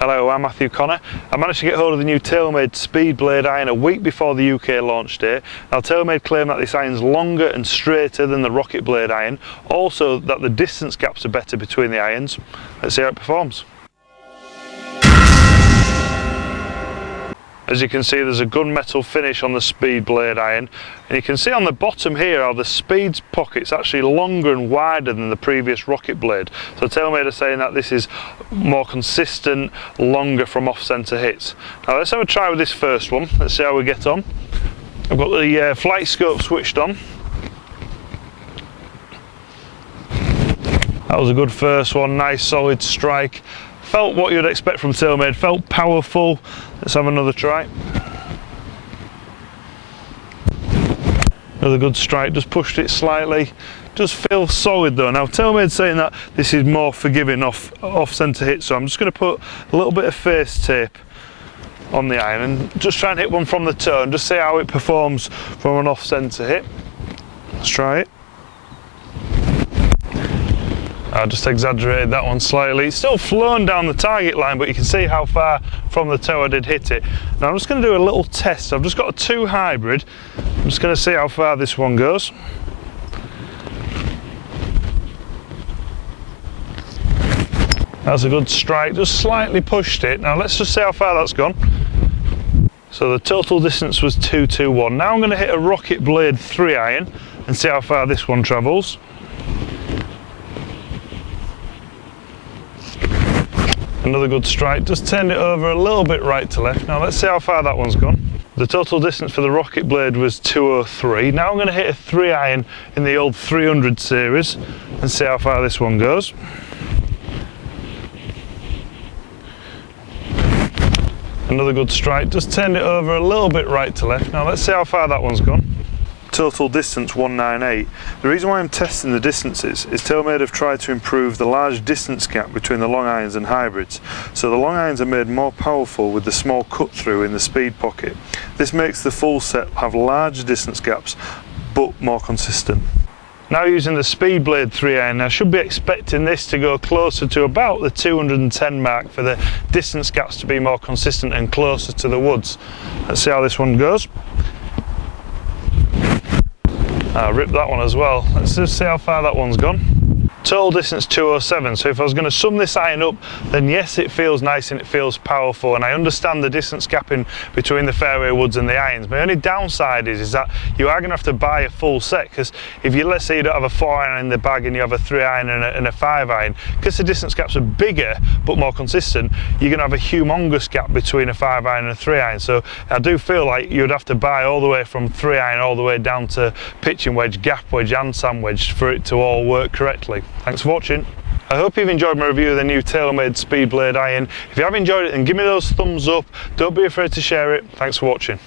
Hello, I'm Matthew Connor. I managed to get hold of the new Taylormade SpeedBlade iron a week before the UK launch date. Now, Taylormade claim that this iron's longer and straighter than the Rocket Blade iron, also that the distance gaps are better between the irons. Let's see how it performs. As you can see, there's a gunmetal finish on the SpeedBlade iron, and you can see on the bottom here how the speeds pocket's actually longer and wider than the previous Rocket Blade. So Taylormade are saying that this is more consistent, longer from off-centre hits. Now let's have a try with this first one. Let's see how we get on. I've got the flight scope switched on. That was a good first one, nice solid strike. Felt what you'd expect from Taylormade, felt powerful. Let's have another try. Another good strike, just pushed it slightly. Just feels solid though. Now Taylormade's saying that this is more forgiving off-centre hits, so I'm just going to put a little bit of face tape on the iron and just try and hit one from the toe and just see how it performs from an off-centre hit. Let's try it. I just exaggerated that one slightly. It's still flown down the target line, but you can see how far from the toe I did hit it. Now I'm just going to do a little test. I've just got a 2 hybrid. I'm just going to see how far this one goes. That's a good strike, just slightly pushed it. Now let's just see how far that's gone. So the total distance was 221. Now I'm going to hit a Rocket Blade 3 iron and see how far this one travels. Another good strike, just turned it over a little bit right to left. Now let's see how far that one's gone. The total distance for the Rocket Blade was 203. Now I'm going to hit a 3 iron in the old 300 series and see how far this one goes. Another good strike, just turned it over a little bit right to left. Now let's see how far that one's gone. Total distance 198. The reason why I'm testing the distances is Taylormade have tried to improve the large distance gap between the long irons and hybrids. So the long irons are made more powerful with the small cut through in the speed pocket. This makes the full set have larger distance gaps but more consistent. Now using the SpeedBlade 3 iron, I should be expecting this to go closer to about the 210 mark for the distance gaps to be more consistent and closer to the woods. Let's see how this one goes. I ripped that one as well. Let's just see how far that one's gone. Total distance 207, so if I was going to sum this iron up, then yes, it feels nice and it feels powerful, and I understand the distance gapping between the fairway woods and the irons. My only downside is that you are going to have to buy a full set, because if you, let's say you don't have a 4 iron in the bag and you have a 3 iron and a 5 iron, because the distance gaps are bigger but more consistent, you're going to have a humongous gap between a 5 iron and a 3 iron. So I do feel like you'd have to buy all the way from 3 iron all the way down to pitching wedge, gap wedge and sand wedge for it to all work correctly. Thanks for watching. I hope you've enjoyed my review of the new Taylormade SpeedBlade iron. If you have enjoyed it, then give me those thumbs up. Don't be afraid to share it. Thanks for watching.